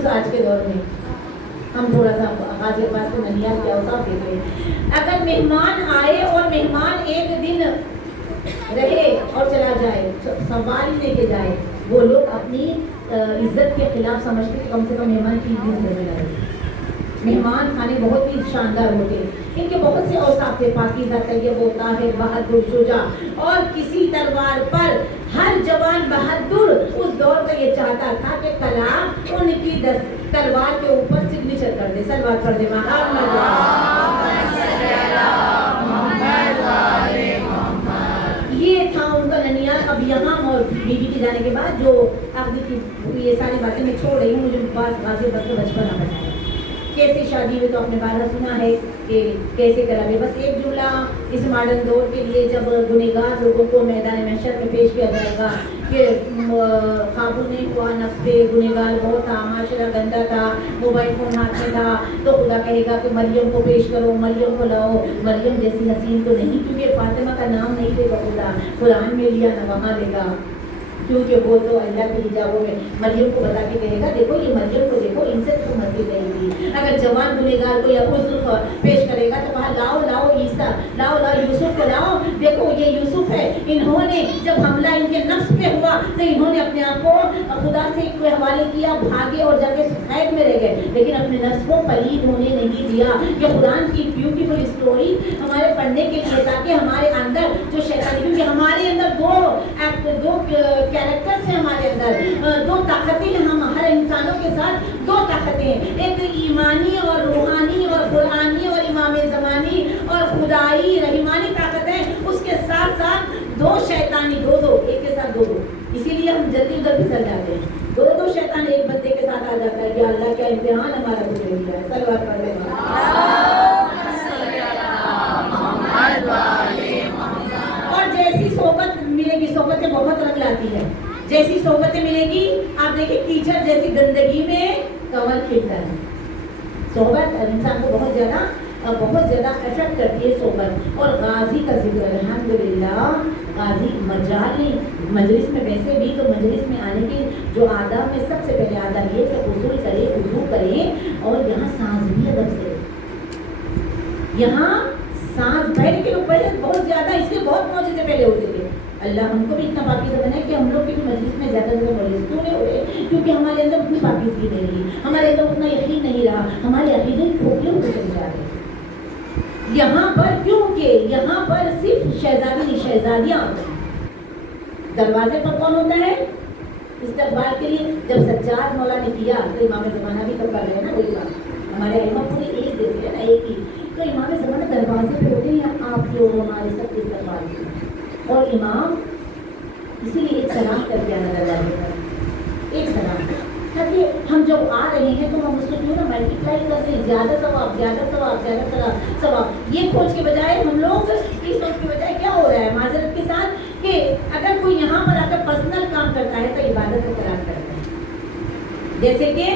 بالخصوص آج کے دور میں ہم تھوڑا سا غازی عباس کو ننیال کے اوصاف دیتے ہیں. اگر مہمان آئے اور مہمان ایک دن رہے اور چلا جائے, سوال لے کے جائے, وہ لوگ اپنی عزت کے خلاف سمجھتے کہ کم سے کم مہمان کی عزت کرنے لگے. مہمان خانے بہت ہی شاندار ہوتے ہیں, ان کے بہت سے اوصاف تھے, پاکیزہ, طیب, طاہر, بہادر, شجاع, اور کسی تلوار پر ہر جوان بہادر اس دور میں یہ چاہتا تھا کہ کلام ان کی تلوار کے اوپر سگنیچر کر دے. سلوات پڑھ دے یہ تھا ان کا ننیال. اب یہاں اور بیوی کے جانے کے بعد جو آخری کی یہ ساری باتیں میں چھوڑ رہی ہوں, مجھے بات غازی عباس کا بچپنا بتایا کیسے شادی ہوئی, تو آپ نے بارہ سنا ہے کہ کیسے کرا گیا. بس ایک جملہ اس ماڈرن دور کے لیے, جب گنہگار لوگوں کو میدان محشر میں پیش کیا جائے گا کہ قابو نہیں ہوا نفس پہ, گنہگار بہت تھا, معاشرہ گندا تھا, موبائل فون ہاتھ میں تھا, تو خدا کہے گا کہ مریم کو پیش کرو, مریم کو لاؤ. مریم جیسی حسین تو نہیں, کیونکہ فاطمہ کا نام نہیں لے گا خدا, قرآن میں لیا نہ وہاں لے گا, کیونکہ وہ تو اللہ کے حجابوں میں مریم کو بتا کے کہے گا دیکھو یہ مریم کو دیکھو, ان سے تو مرضی نہیں تھی. اگر جوان گنہگار کو یا یوسف پیش کرے گا تو کہا لاؤ لاؤ عیسیٰ, لاؤ لاؤ یوسف کو لاؤ, دیکھو یہ یوسف ہے. انہوں نے جب حملہ ان کے نفس پہ ہوا تو انہوں نے اپنے آپ کو خدا سے کے حوالے کیا, بھاگے اور جا کے قید میں رہ گئے, لیکن اپنے نفس کو پلید ہونے نہیں دیا. یہ قرآن کی بیوٹیفل اسٹوری ہمارے پڑھنے کے لیے, تاکہ ہمارے اندر جو شیطانی, کیونکہ ہمارے اندر دو کیریکٹرز ہیں, ہمارے اندر دو طاقتیں ہیں, ہم ہر انسانوں کے ساتھ دو طاقتیں ہیں, ایک ایمانی اور روحانی اور قرآنی اور امام زمانی اور خدائی رحمانی طاقت ہے, اس کے ساتھ ساتھ دو شیطانی, دو ایک کے ساتھ دو. اسی لیے ہم جلدی ادھر پھسل جاتے ہیں. دو شیطان ایک بندے کے ساتھ آ جاتا ہے کہ اللہ کیا امتحان ہمارا گزر گیا ہے. سلوات پڑھ لیں. اور جیسی صحبت ملے گی, صحبتیں بہت رنگ لاتی ہے, جیسی صحبتیں ملے گی, آپ دیکھیں کیچڑ جیسی گندگی میں کنول کھلتا ہے. صحبت انسان کو بہت زیادہ افیکٹ کرتی ہے صحبت. اور غازی کا ذکر الحمدللہ, غازی مجلس میں ویسے بھی تو مجلس میں آنے کے جو آداب میں سب سے پہلے آداب یہ کہ غسل کریں, وضو کریں, اور یہاں سانس بھی ادب سے, یہاں سانس بیٹھ کے لوگ پہلے بہت زیادہ, اس لیے بہت معجزے پہلے ہوتے تھے. اللہ ہم کو بھی اتنا پاکیزہ بنائے کہ ہم لوگ کی مجلس میں زیادہ مجلس کیوں نہیں ہو رہے, کیونکہ ہمارے اندر اتنی پاکیزگی نہیں رہی, ہمارے اندر اتنا یقین نہیں رہا, ہمارے عقیدے کھوکھلے ہوتے چلے جا رہے یہاں پر, کیونکہ یہاں پر صرف شہزادی شہزادیاں ہوتی ہیں. دروازے پر کون ہوتا ہے استقبال کے لیے؟ جب سجاد مولا نے کیا تو امام زمانہ بھی تو کر رہے ہیں نا, وہی بات, ہمارے علم پورے ایک دیتے ہیں نا, ایک ہی. تو امام زمانہ دروازے پہ ہوتے ہیں, آپ جو ہمارے سب کے استقبال کے, اور امام اسی لیے ایک سلام کر کے آنا دروازے پر, ایک سلام, تاکہ ہم جب آ رہے ہیں تو ہم اس کو کیوں نہ ملٹیپلائی کرتے ہیں, زیادہ ثواب, زیادہ ثواب. یہ کھوج کے بجائے ہم لوگ اس سوچ کے بجائے کیا ہو رہا ہے معذرت کے ساتھ, کہ اگر کوئی یہاں پر آ کر پرسنل کام کرتا ہے تو عبادت کو قرار کرتا ہے. جیسے کہ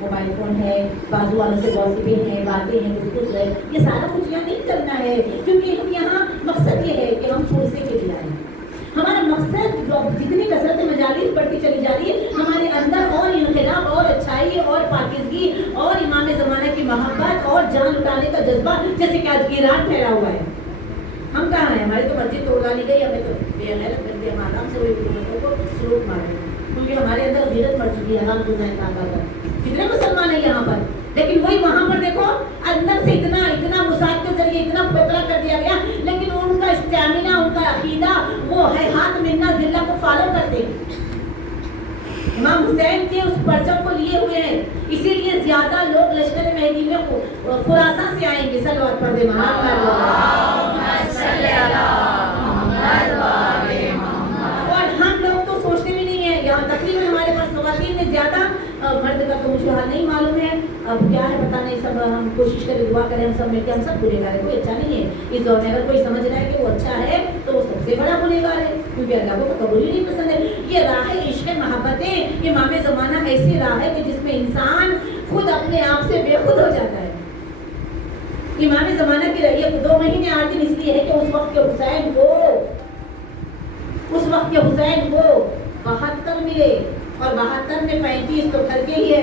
موبائل فون ہے, بازو والوں سے گوسپنگ ہے, باتیں ہیں, کچھ ہے, یہ سارا کچھ یہاں نہیں کرنا ہے, کیونکہ ہم یہاں مقصد یہ ہے کہ ہم فرصے کے لیے آئیں. ہمارا مقصد جتنی کثرت مجالس بڑھتی چلی جا رہی ہے, ہمارے اندر اور انقلاب اور اچھائی اور پاکیزگی اور امام زمانہ کی محبت اور جان لٹانے کا جذبہ, جیسے کہ آج کی رات ٹھہرا ہوا ہے. ہم کہاں ہیں, ہماری تو مسجد توڑ ڈالی گئی, ہمیں تو بے غیرت بن کے ہم آرام سے وہی حکومتوں کو سلوک مارے, کیونکہ ہمارے اندر غیرت مر چکی ہے. ہم گزائیں طاقت پر, کتنے مسلمان ہیں یہاں پر, لیکن وہی وہاں پر دیکھو اندر سے اتنا مساعد کے ذریعے اتنا پتلا کر دیا گیا, لیکن ان کا اسٹیمنا, ان کا عقیدہ وہ ہے ہاتھ ملنا ذلہ کو فالو کرتے ہیں. امام حسین کے اس پرچم کو لیے ہوئے ہیں, اسی لیے زیادہ لوگ لشکر مہدی میں خراسان سے آئیں گے. صلوات پڑھ دے اور ہم لوگ تو سوچتے بھی نہیں ہیں, یہاں تقریباً ہمارے پاس خواتین میں زیادہ, مرد کا تو مجھے حال نہیں معلوم ہے, اب کیا ہے پتہ نہیں, سب ہم کوشش کریں, دعا کریں, ہم سب مل کے, ہم سب گنہگار ہیں, کوئی اچھا نہیں ہے اس دور میں. اگر کوئی سمجھ رہا ہے کہ وہ اچھا ہے تو وہ سب سے بڑا گنہگار ہے, کیونکہ اللہ کو قبول ہی نہیں پسند ہے. یہ راہ عشق محبتیں, امام زمانہ ایسی راہ ہے کہ جس میں انسان خود اپنے آپ سے بے خود ہو جاتا ہے. امام زمانہ کی رہی 2 مہینے 8 دن اس لیے ہے کہ اس وقت کے حسین کو 72 ملے, اور 72 میں 35 تو گھر کے ہی ہے.